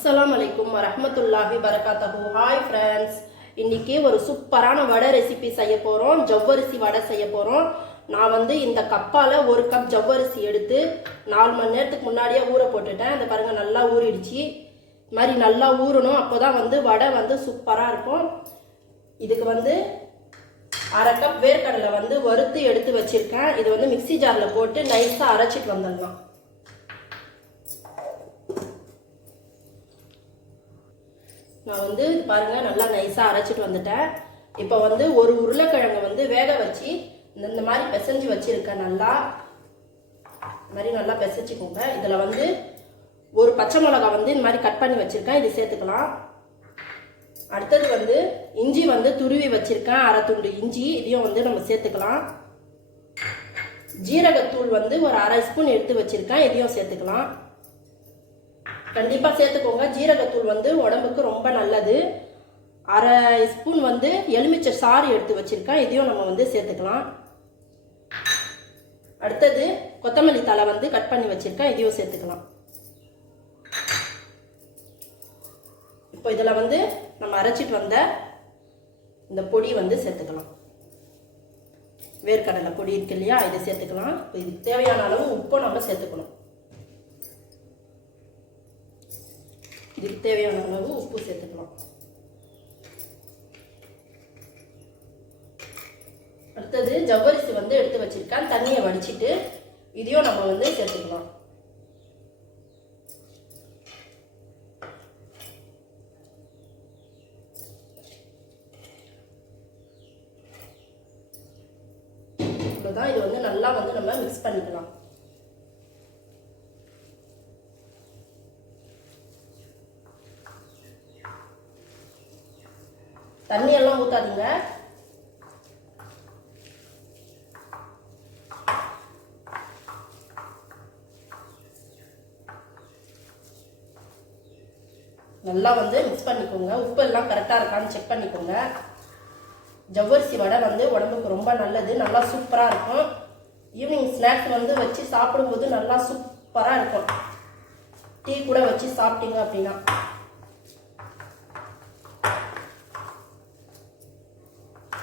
அஸ்ஸலாம் அலைக்கும் ரஹமத்துல்லாஹி வரகாத்தஹு. ஹாய் ஃப்ரெண்ட்ஸ் இன்னைக்கு ஒரு சூப்பரான வடை ரெசிபி செய்ய போகிறோம் ஜவ்வரிசி வடை செய்ய போகிறோம் நான் வந்து இந்த கப்பால் ஒரு கப் ஜவ்வரிசி எடுத்து நாலு மணி நேரத்துக்கு முன்னாடியே ஊற போட்டுட்டேன். அந்த பாருங்கள் நல்லா ஊறிடுச்சு. இது மாதிரி நல்லா ஊறணும். அப்போ தான் வந்து வடை வந்து சூப்பராக இருக்கும். இதுக்கு வந்து அரை கப் வேர்க்கடலை வந்து வறுத்து எடுத்து வச்சுருக்கேன். இது வந்து மிக்ஸி ஜாரில் போட்டு நைஸாக அரைச்சிட்டு வந்துடலாம். நான் வந்து பாருங்கள் பாருங்க நல்லா நைஸாக அரைச்சிட்டு வந்துட்டேன். இப்போ வந்து ஒரு உருளைக்கிழங்கு வந்து வேக வச்சு இந்த இந்த மாதிரி பிசைஞ்சு வச்சுருக்கேன் நல்லா. இந்த மாதிரி நல்லா பிசைச்சிக்கோங்க இதில் வந்து ஒரு பச்சை மிளகா வந்து இந்த மாதிரி கட் பண்ணி வச்சுருக்கேன். இது சேர்த்துக்கலாம். அடுத்தது வந்து இஞ்சி வந்து துருவி வச்சுருக்கேன். அரை துண்டு இஞ்சி இதையும் வந்து நம்ம சேர்த்துக்கலாம். ஜீரகத்தூள் வந்து ஒரு அரை ஸ்பூன் எடுத்து வச்சுருக்கேன். இதையும் சேர்த்துக்கலாம். கண்டிப்பாக சேர்த்துக்கோங்க. ஜீரகத்தூள் வந்து உடம்புக்கு ரொம்ப நல்லது. அரை ஸ்பூன் வந்து எலுமிச்சை சாறு எடுத்து வச்சுருக்கேன். இதையும் நம்ம வந்து சேர்த்துக்கலாம். அடுத்தது கொத்தமல்லி தலை வந்து கட் பண்ணி வச்சுருக்கேன். இதையும் சேர்த்துக்கலாம். இப்போ இதில் வந்து நம்ம அரைச்சிட்டு வந்த இந்த பொடி வந்து சேர்த்துக்கலாம். வேர்க்கடலை பொடி இருக்கு இல்லையா? இதை சேர்த்துக்கலாம். இதுக்கு தேவையான அளவு உப்பும் நம்ம சேர்த்துக்கணும். இதுக்கு தேவையான அளவு உப்பு சேர்த்துக்கலாம். அடுத்தது ஜவ்வரிசி வந்து எடுத்து வச்சிருக்கேன். தண்ணியை வடிச்சிட்டு இதையும் நம்ம வந்து சேர்த்துக்கலாம். இவ்வளோதான் இது வந்து நல்லா வந்து நம்ம மிக்ஸ் பண்ணிக்கலாம். தண்ணியெல்லாம் ஊற்றாதீங்க நல்லா வந்து மிக்ஸ் பண்ணிக்கோங்க. உப்பு எல்லாம் கரெக்டாக இருக்கான்னு செக் பண்ணிக்கோங்க. ஜவ்வரிசி வடை வந்து உடம்புக்கு ரொம்ப நல்லது. நல்லா சூப்பராக இருக்கும். ஈவினிங் ஸ்நாக்ஸ் வந்து வச்சு சாப்பிடும்போது நல்லா சூப்பராக இருக்கும். டீ கூட வச்சு சாப்பிட்டீங்க அப்படின்னா.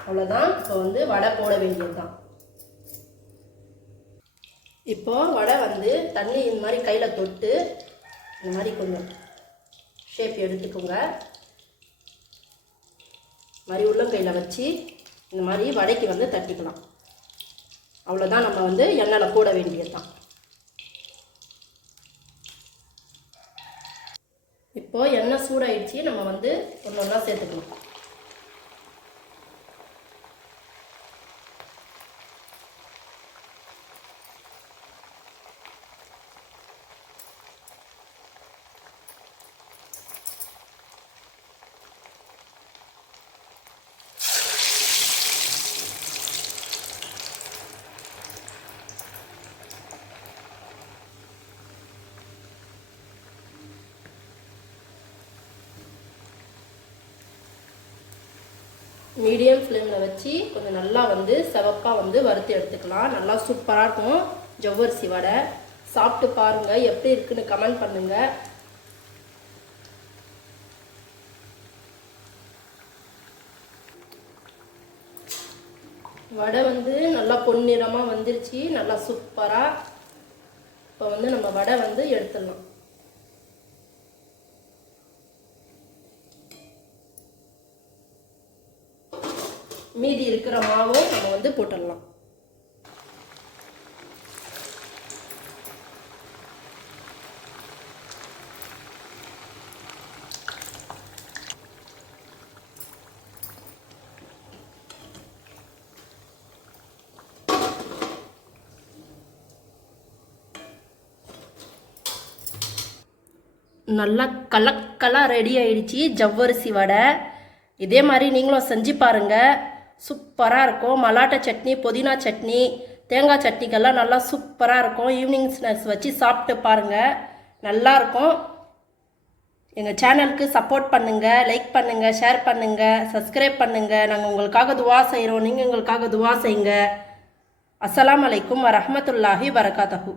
அவ்வளோதான் இப்போ வந்து வடை போட வேண்டியது தான் இப்போ வடை வந்து தண்ணி இந்த மாதிரி கையில் தொட்டு இந்த மாதிரி கொஞ்சம் ஷேப் எடுத்துக்கோங்க. மாதிரி உள்ளங்கையில் வச்சு இந்த மாதிரி வடைக்கு வந்து தட்டிக்கலாம். அவ்வளோதான் நம்ம வந்து எண்ணெயில் போட வேண்டியது தான் இப்போது எண்ணெய் சூடாயிடுச்சு நம்ம வந்து ஒன்று ஒன்றா சேர்த்துக்கணும் மீடியம் ஃப்ளேமில் வச்சு கொஞ்சம் நல்லா வந்து சிவப்பாக வந்து வறுத்து எடுத்துக்கலாம். நல்லா சூப்பராக இருக்கும். ஜவ்வரிசி வடை. சாப்பிட்டு பாருங்கள் எப்படி இருக்குன்னு கமெண்ட் பண்ணுங்கள் வடை வந்து நல்லா பொன்னிறமாக வந்துருச்சு. நல்லா சூப்பராக இப்போ வந்து நம்ம வடை வந்து எடுத்துடலாம். மீதி இருக்கிற மாவும் நம்ம வந்து போட்டுடலாம். நல்லா கலக்கலாக ரெடி ஆயிடுச்சு. ஜவ்வரிசி வடை. இதே மாதிரி நீங்களும் செஞ்சு பாருங்கள் சூப்பராக இருக்கும். மலாட்டை சட்னி புதினா சட்னி தேங்காய் சட்னிக்கெல்லாம் நல்லா சூப்பராக இருக்கும். ஈவினிங் ஸ்நாக்ஸ் வச்சு சாப்பிட்டு பாருங்கள் நல்லாயிருக்கும் எங்கள் சேனலுக்கு சப்போர்ட் பண்ணுங்கள் லைக் பண்ணுங்கள் ஷேர் பண்ணுங்கள் சப்ஸ்கிரைப் பண்ணுங்கள் நாங்கள் உங்களுக்காக துவா செய்கிறோம் நீங்கள் எங்களுக்காக துவா செய்யுங்க. அஸ்லாம் அலைக்கும் வரமத்துல்லாஹி வரகாத்தஹு